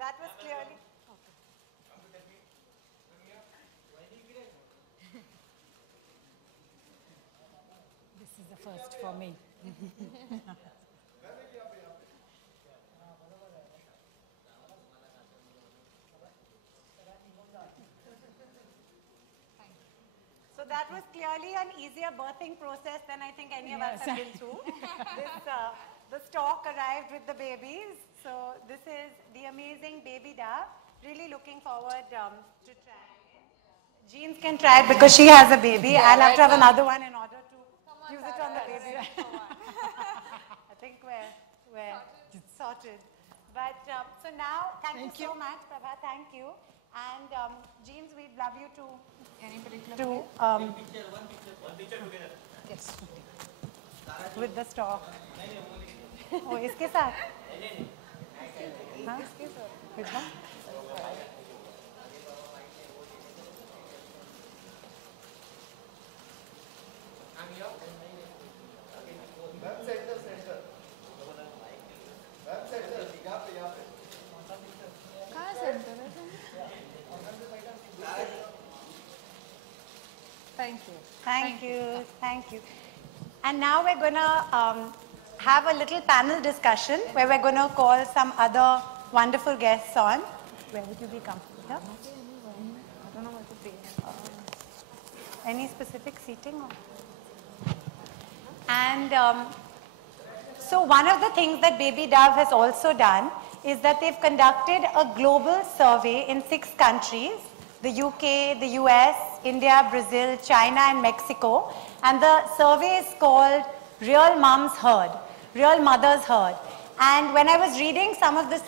that was clearly... This is the first for me. So that was clearly an easier birthing process than I think any of us have been through. The stock arrived with the babies. So this is the amazing baby dove. Really looking forward to try it. Jeans can try it because she has a baby. Yeah, I'll have to have another one in order to use it on the baby. I think we're sorted. But so now, thank you so much, Prabha. Thank you. And Jeans, we'd love you to... Any particular one picture together. Yes. With the stock. Oh, इसके साथ? हाँ? कितना? कहाँ centre है? Thank you. Thank you. Thank you. And now we're going to have a little panel discussion where we're going to call some other wonderful guests on. Where would you be comfortable? Here? I don't know what to say. Any specific seating? And so one of the things that Baby Dove has also done is that they've conducted a global survey in 6 countries, the UK, the US, India, Brazil, China, and Mexico. And the survey is called Real Moms Heard, Real Mothers Heard. And when I was reading some of the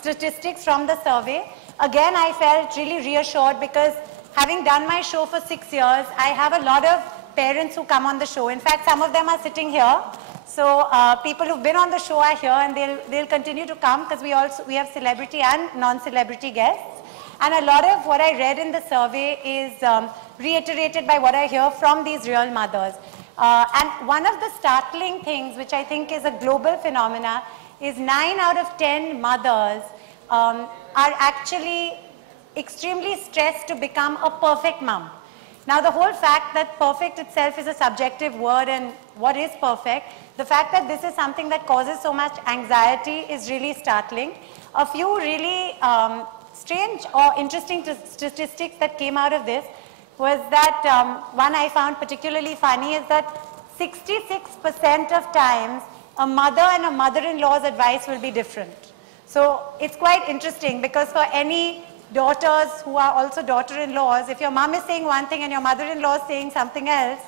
statistics from the survey, again, I felt really reassured because having done my show for 6 years, I have a lot of parents who come on the show. In fact, some of them are sitting here. So people who've been on the show are here and they'll continue to come because we have celebrity and non-celebrity guests. And a lot of what I read in the survey is reiterated by what I hear from these real mothers. And one of the startling things, which I think is a global phenomena, is 9 out of 10 mothers are actually extremely stressed to become a perfect mom. Now, the whole fact that perfect itself is a subjective word, and what is perfect, the fact that this is something that causes so much anxiety is really startling. A few really strange or interesting statistics that came out of this was that one I found particularly funny is that 66% of times a mother and a mother-in-law's advice will be different. So it's quite interesting because for any daughters who are also daughter-in-laws, if your mom is saying one thing and your mother-in-law is saying something else,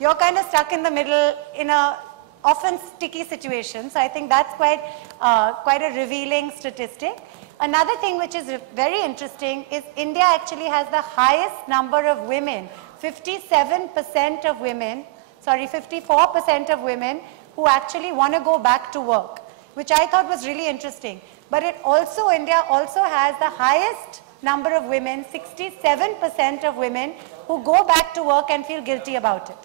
you're kind of stuck in the middle in a often sticky situation. So I think that's quite a revealing statistic. Another thing which is very interesting is India actually has the highest number of women, 57% of women, sorry, 54% of women who actually want to go back to work, which I thought was really interesting. But India also has the highest number of women, 67% of women who go back to work and feel guilty about it.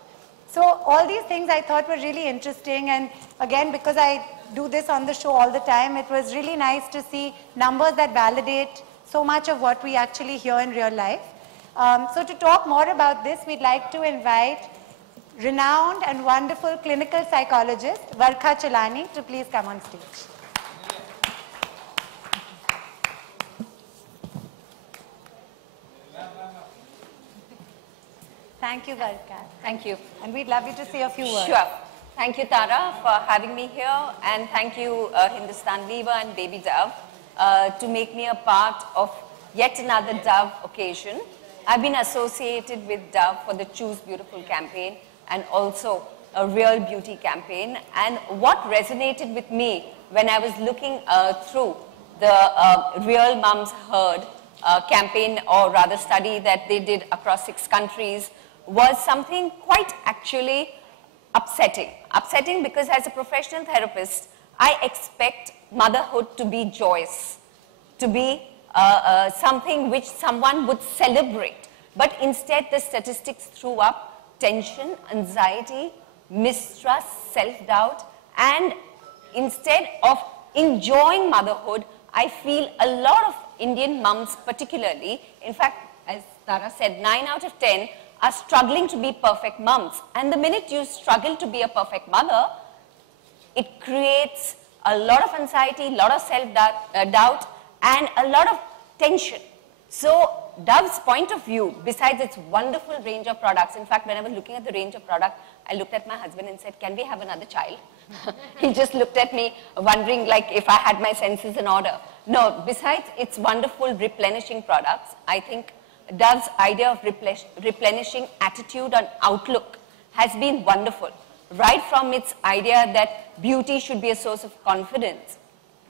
So all these things I thought were really interesting, and again, because I do this on the show all the time, it was really nice to see numbers that validate so much of what we actually hear in real life. So to talk more about this, we'd like to invite renowned and wonderful clinical psychologist, Varkha Chelani, to please come on stage. Thank you, Varkha. Thank you. And we'd love you to say a few words. Sure. Thank you, Tara, for having me here. And thank you, Hindustan Lever and Baby Dove, to make me a part of yet another Dove occasion. I've been associated with Dove for the Choose Beautiful campaign and also a Real Beauty campaign. And what resonated with me when I was looking through the Real Moms Heard campaign, or rather study that they did across 6 countries, was something quite actually upsetting. Upsetting because as a professional therapist, I expect motherhood to be joyous, to be something which someone would celebrate. But instead, the statistics threw up tension, anxiety, mistrust, self-doubt, and instead of enjoying motherhood, I feel a lot of Indian mums particularly. In fact, as Tara said, 9 out of 10 are struggling to be perfect mums. And the minute you struggle to be a perfect mother, it creates a lot of anxiety, a lot of self-doubt, and a lot of tension. So Dove's point of view, besides its wonderful range of products, in fact, when I was looking at the range of product, I looked at my husband and said, can we have another child? He just looked at me wondering like if I had my senses in order. No, besides its wonderful replenishing products, I think Dove's idea of replenishing attitude and outlook has been wonderful. Right from its idea that beauty should be a source of confidence,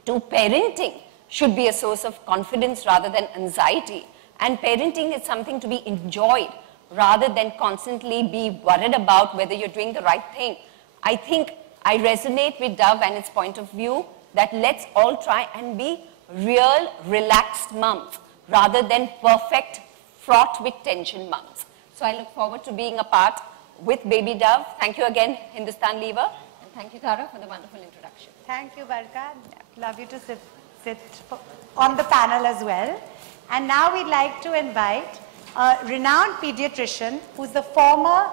to parenting should be a source of confidence rather than anxiety. And parenting is something to be enjoyed rather than constantly be worried about whether you're doing the right thing. I think I resonate with Dove and its point of view that let's all try and be real, relaxed mums rather than perfect, fraught with tension mums. So I look forward to being a part with Baby Dove. Thank you again, Hindustan Lever, and thank you, Tara, for the wonderful introduction. Thank you, Barka. Love you to sit on the panel as well. And now we'd like to invite a renowned pediatrician who's the former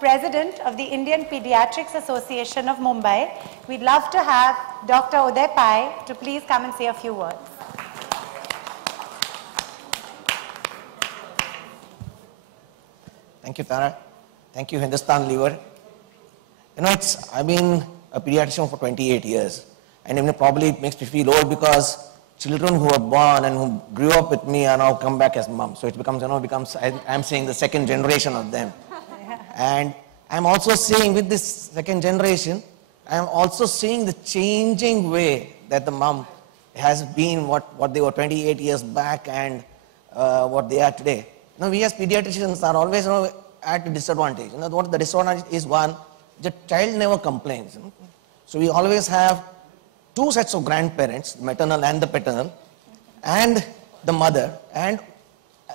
president of the Indian Pediatrics Association of Mumbai. We'd love to have Dr. Uday Pai to please come and say a few words. Thank you, Tara. Thank you, Hindustan Lever. You know, I've been a pediatrician for 28 years. And even probably it makes me feel old because children who are born and who grew up with me are now come back as moms. So it becomes, I'm seeing the second generation of them. And I'm also seeing with this second generation, I'm also seeing the changing way that the mom has been what they were 28 years back and what they are today. Now, we as pediatricians are always at a disadvantage. What the disadvantage is, one, the child never complains. So we always have two sets of grandparents, the maternal and the paternal, and the mother, and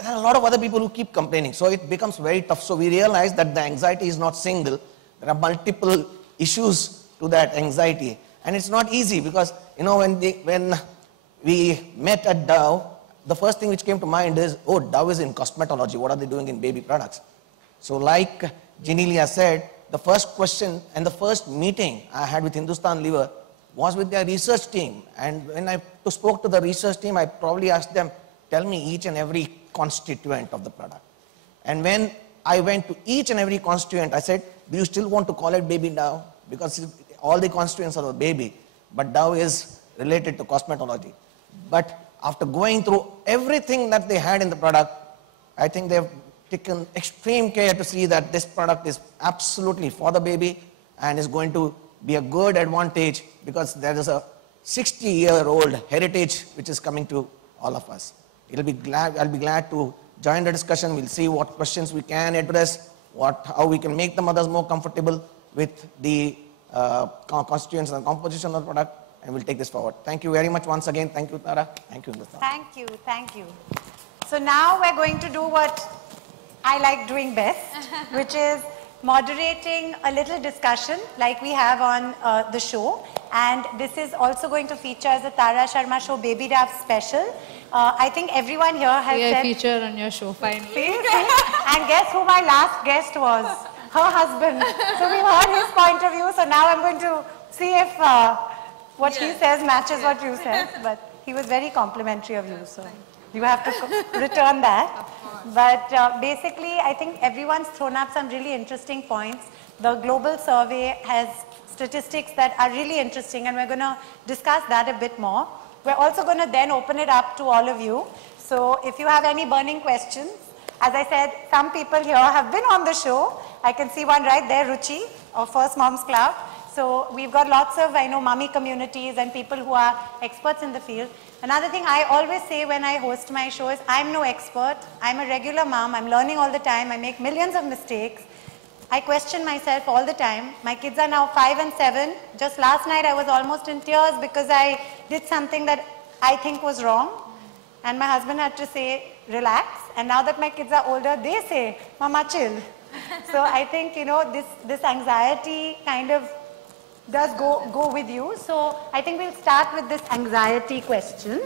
a lot of other people who keep complaining. So it becomes very tough. So we realize that the anxiety is not single. There are multiple issues to that anxiety. And it's not easy because, when we met at Dove, the first thing which came to mind is, oh, Dove is in cosmetology. What are they doing in baby products? So like Genelia said, the first question and the first meeting I had with Hindustan Lever was with their research team. And when I spoke to the research team, I probably asked them, tell me each and every constituent of the product. And when I went to each and every constituent, I said, do you still want to call it Baby Dove? Because all the constituents are the baby, but Dove is related to cosmetology. But after going through everything that they had in the product, I think they've taken extreme care to see that this product is absolutely for the baby and is going to be a good advantage because there is a 60-year-old heritage which is coming to all of us. I'll be glad to join the discussion. We'll see what questions we can address, how we can make the mothers more comfortable with the constituents and composition of the product, and we'll take this forward. Thank you very much once again. Thank you, Tara. Thank you, Hindustan. Thank you, thank you. So now we're going to do what I like doing best, which is moderating a little discussion like we have on the show. And this is also going to feature as a Tara Sharma Show Baby Dove special. I think everyone here has said... feature on your show finally. See? And guess who my last guest was? Her husband. So we heard his point of view. So now I'm going to see if what he says matches what you said. But he was very complimentary of you. So you have to return that. But basically, I think everyone's thrown up some really interesting points. The global survey has statistics that are really interesting, and we're going to discuss that a bit more. We're also going to then open it up to all of you. So if you have any burning questions, as I said, some people here have been on the show. I can see one right there, Ruchi, of First Moms Club. So we've got lots of, mummy communities and people who are experts in the field. Another thing I always say when I host my show is, I'm no expert. I'm a regular mom. I'm learning all the time. I make millions of mistakes. I question myself all the time. My kids are now 5 and 7. Just last night I was almost in tears because I did something that I think was wrong. And my husband had to say, relax. And now that my kids are older, they say, Mama, chill. So I think, this anxiety kind of does go with you. So I think we'll start with this anxiety question.